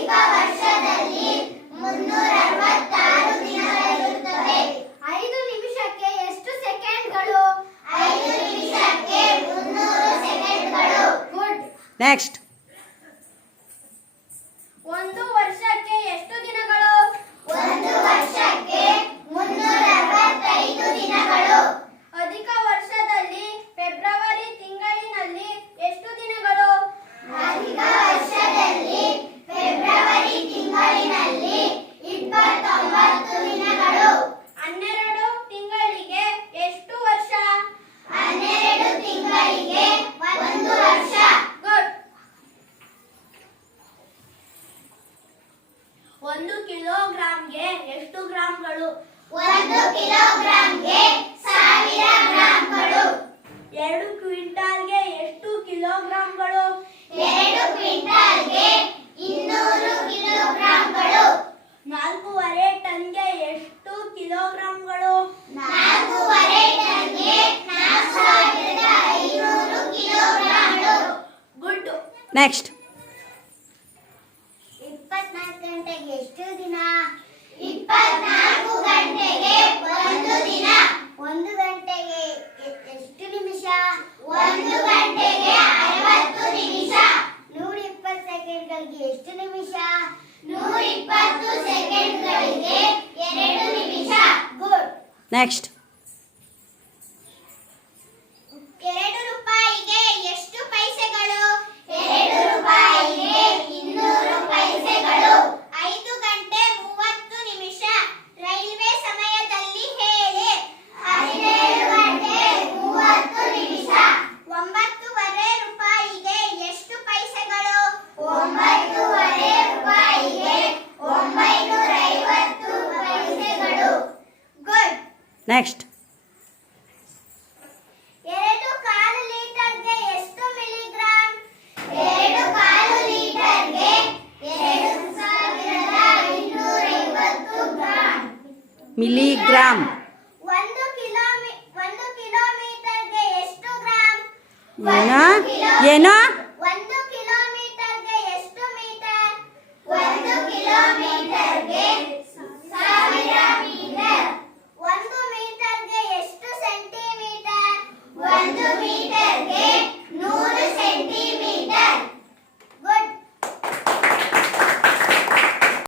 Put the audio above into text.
ಅಧಿಕ ವರ್ಷದಲ್ಲಿ 366 ದಿನಗಳಿರುತ್ತವೆ. 5 ನಿಮಿಷಕ್ಕೆ ಎಷ್ಟು ಸೆಕೆಂಡ್ಗಳು? 5 ನಿಮಿಷಕ್ಕೆ 300 ಸೆಕೆಂಡ್ಗಳು. ಗುಡ್. ನೆಕ್ಸ್ಟ್. 1 ವರ್ಷಕ್ಕೆ ಎಷ್ಟು ದಿನಗಳು? 1 ವರ್ಷಕ್ಕೆ 365 ದಿನಗಳು. ಅಧಿಕ ವರ್ಷದಲ್ಲಿ ಫೆಬ್ರವರಿ ತಿಂಗಳಿನಲ್ಲಿ ಎಷ್ಟು ದಿನಗಳು? ಅಧಿಕ ವರ್ಷದಲ್ಲಿ ಫೆಬ್ರವರಿ ತಿಂಗಳಿನಲ್ಲಿ 29 ದಿನಗಳು. 12 ತಿಂಗಳಿಗೆ ಎಷ್ಟು ವರ್ಷ? 12 ತಿಂಗಳಿಗೆ 1 ವರ್ಷ. ಗುಡ್. 1 ಕಿಲೋಗ್ರಾಂಗೆ ಎಷ್ಟು ಗ್ರಾಂಗಳು? 1 ಕಿಲೋಗ್ರಾಂಗೆ 1000 ಗ್ರಾಂಗಳು. 2 ಕ್ವಿಂಟಾಲ್ಗೆ ಎಷ್ಟು ಕಿಲೋಗ್ರಾಂಗಳು? 2 ಕ್ವಿಂಟಾಲ್ಗೆ 200 ಕಿಲೋಗ್ರಾಂಗಳು. 4.5 ಟನ್ಗೆ ಎಷ್ಟು ಕಿಲೋಗ್ರಾಂಗಳು? 4.5 ಟನ್ಗೆ 4500 ಕಿಲೋಗ್ರಾಂಗಳು. ಗುಡ್. ನೆಕ್ಸ್ಟ್. 24 ಗಂಟೆಗೆ ಎಷ್ಟು ದಿನ? 24 ಗಂಟೆಗೆ 1 ದಿನ. 1 ಗಂಟೆಗೆ ಎಷ್ಟು ನಿಮಿಷ? 1 ಗಂಟೆಗೆ 60 ನಿಮಿಷ. 120 ಸೆಕೆಂಡ್ಗಳಿಗೆ ಎಷ್ಟು ನಿಮಿಷ? 120 ಸೆಕೆಂಡ್ಗಳಿಗೆ 2 ನಿಮಿಷ. ಗುಡ್. ನೆಕ್ಸ್ಟ್. 2 ರೂಪಾಯಿಗೆ ಎಷ್ಟು ಪೈಸೆಗಳು? 2 ರೂಪಾಯಿಗೆ 200 ಪೈಸೆಗಳು. 5 ಗಂಟೆ 30 ನಿಮಿಷ ರೈಲ್ವೆ ಸಮಯದಲ್ಲಿ ಹೇಳಿ. 17 ಗಂಟೆ 30 ನಿಮಿಷ. 9.5 ರೂಪಾಯಿಗೆ ಎಷ್ಟು ಪೈಸೆಗಳು? 9.5 ರೂಪಾಯಿಗೆ 950 ಪೈಸೆಗಳು. ಗುಡ್. ನೆಕ್ಸ್ಟ್. 2.25 ಲೀಟರ್ಗೆ ಎಷ್ಟು ಮಿಲಿಗ್ರಾಂ? 2.25 ಲೀಟರ್ಗೆ 2850 ಗ್ರಾಂ. ಮಿಲಿಗ್ರಾಮ್. 1 ಕಿಲೋಮೀಟರ್ಗೆ ಎಷ್ಟು ಗ್ರಾಂ? ಏನೋ ಏನೋ